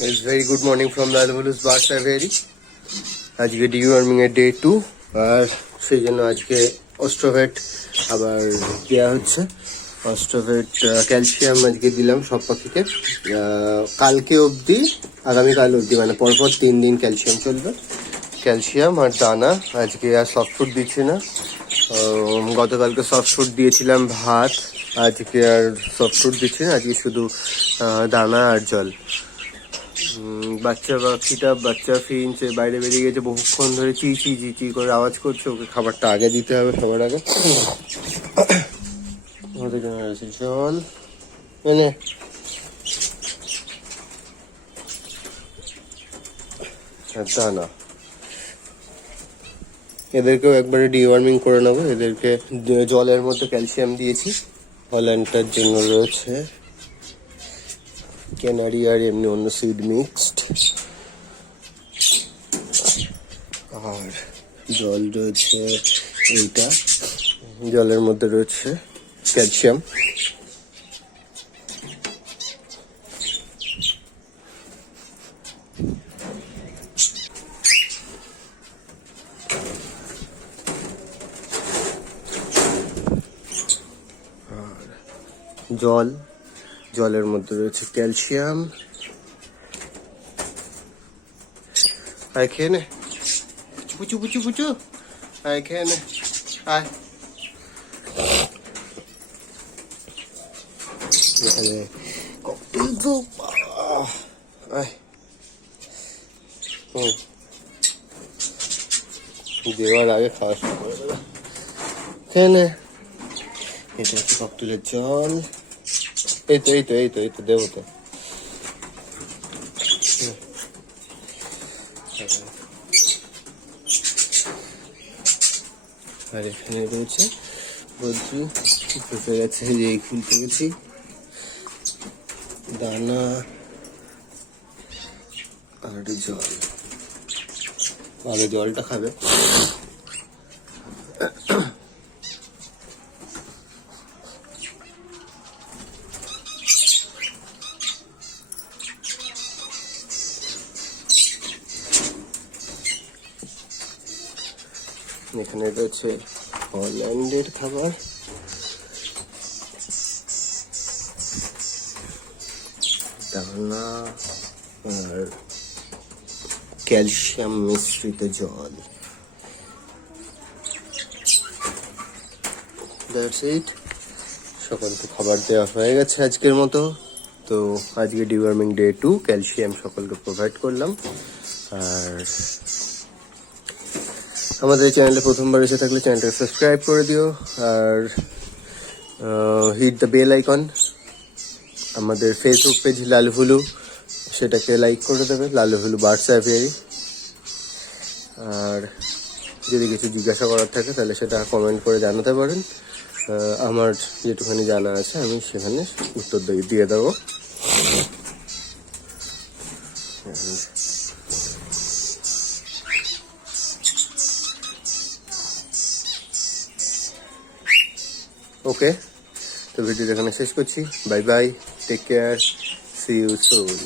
It's very good morning from Lalbulus Barsa Valley. আজকে deworming এর day 2 আর সেই জন্য আজকে অস্ট্রোভেট আবার দেওয়া হচ্ছে। অস্ট্রোভেট ক্যালসিয়াম আজকে দিলাম সব পাখিকে। কালকে অবধি আগামীকাল অবধি মানে পরপর 3 দিন ক্যালসিয়াম চলবে। ক্যালসিয়াম আর দানা। আজকে আর সফট ফুড দিচ্ছি না। গতকালকে সফট ফুড দিয়েছিলাম ভাত, আজকে আর সফট ফুড দিচ্ছি না, আজকে শুধু দানা আর জল। বাচ্চা ফিঞ্চ বাইরে বেরিয়ে গেছে, বহুক্ষণ ধরে চি চি চি চি করে আওয়াজ করছে। ওকে খাবারটা আগে দিতে হবে, সবার আগে। জল মানে দানা। এদেরকেও একবারে ডিওয়ার্মিং করে নেবো। এদেরকে জলের মধ্যে ক্যালসিয়াম দিয়েছি। হল্যান্ডটার জন্য রয়েছে ক্যানারি আর এমনি অন্য সিড মিক্সড, আর জল রয়েছে এইটা, জলের মধ্যে রয়েছে ক্যালসিয়াম। আর জলের মধ্যে রয়েছে ক্যালসিয়াম। আয় খেয়ে নে, পুচু পুচু পুচু, আয় খেয়ে নে, আয়। দেওয়ার আগে খাওয়া শুরু করে দেবে। খেয়ে নে। এটা হচ্ছে ককটেলের জল। এই তো দেবো তো। আর এখানে রয়েছে বদ্রু, ফুটে গেছে, যে এই খুলতে গেছি। দানা আর জল। আগে জলটা খাবে। এখানে রয়েছে হল্যান্ডের খাবার। দানা আর ক্যালসিয়াম মিশ্রিত জল। That's it. সকলকে খাবার দেওয়া হয়ে গেছে আজকের মতো। তো আজকে ডিওয়ার্মিং ডে 2, ক্যালসিয়াম সকলকে প্রোভাইড করলাম। আর আমাদের চ্যানেলে প্রথমবার এসে থাকলে চ্যানেলটাকে সাবস্ক্রাইব করে দিও, আর হিট দ্য বেল আইকন। আমাদের ফেসবুক পেজ লালহুলু, সেটাকে লাইক করে দেবে, লালহুলু বার্ডস অ্যাভিয়ারি। আর যদি কিছু জিজ্ঞাসা করার থাকে তাহলে সেটা কমেন্ট করে জানাতে পারেন। আমার যেটুখানি জানা আছে আমি সেখানে উত্তর দিয়ে দেবো। ওকে, তো ভিডিওটা এখানে শেষ করছি। Bye bye, take care, see you soon.